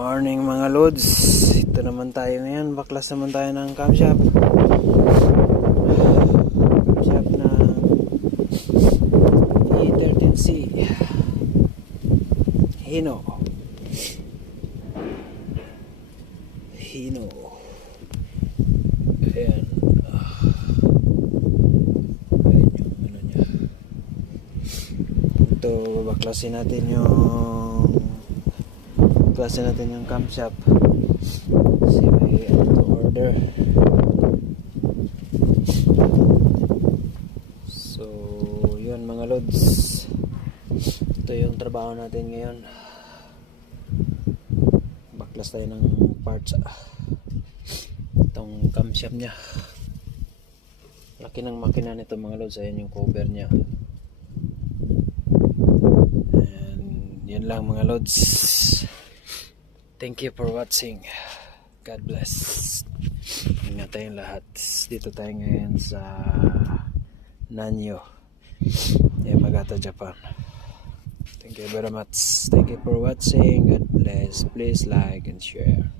Morning mga lods. Ito naman tayo ngayon. Baklas naman tayo ng camshop. Camshop ng E13C Hino. Ayan. Ayan yung ano niya. Ito, baklasin natin yung camshop. Kasi may auto order. So yun mga lods, ito yung trabaho natin ngayon. Baklas tayo ng parts itong camshop nya. Laki ng makina nito mga lods. Ayan yung cover nya. And yun lang mga lods. Thank you for watching. God bless. Ingat tayong lahat. Dito tayo ngayon sa Nanyo, Yamagata, Japan. Thank you very much. Thank you for watching. God bless. Please like and share.